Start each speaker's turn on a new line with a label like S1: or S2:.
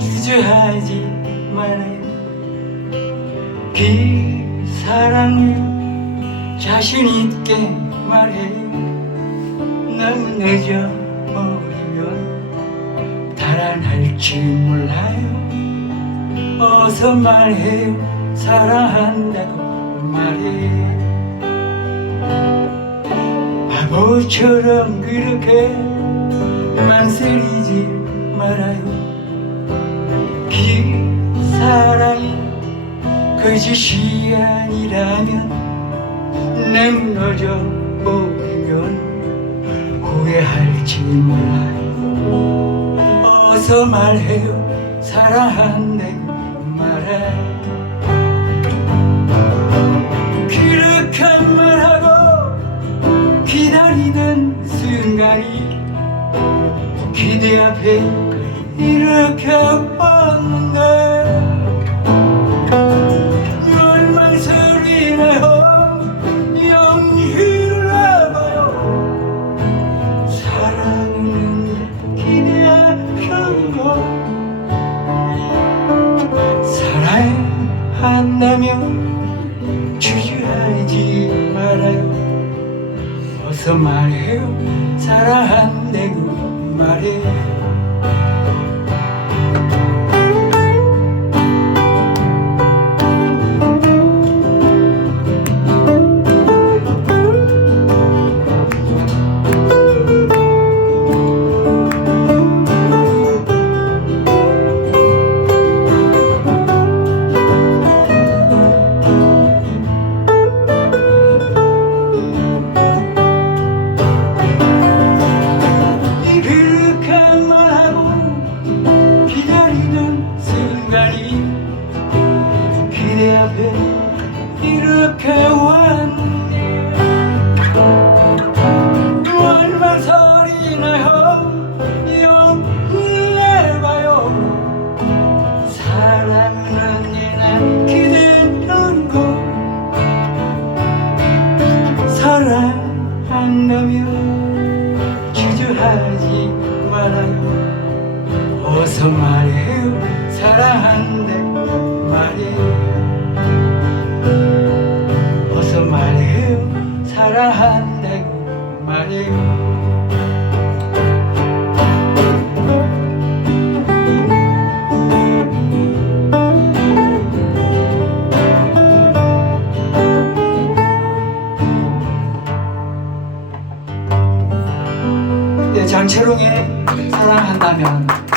S1: 주저하지 말아요. 그 사랑을 자신 있게 말해요. 너무 늦어버리면 달아날지 몰라요. 어서 말해요 사랑한다고 말해. 바보처럼 그렇게 망설이지 말아요. 그 사랑이 거짓이 아니라면 내 무너져 버리면 후회할지 몰라요. 어서 말해요. 사랑한다고 말해 그렇게 말하고 기다리던 순간이 기대 앞에 이렇게 왔는데 열망설이네요. 영희를 해봐요. 사랑은 기대하는 거. 사랑한다면 주저하지 말아요. 어서 말해요. 사랑한다고 말해 이 사랑한다면 주저하지 말아요. 어서 말해요. 사랑한다고 말해요 말해요 사랑한다고 말해요 네, 장채롱의 사랑한다면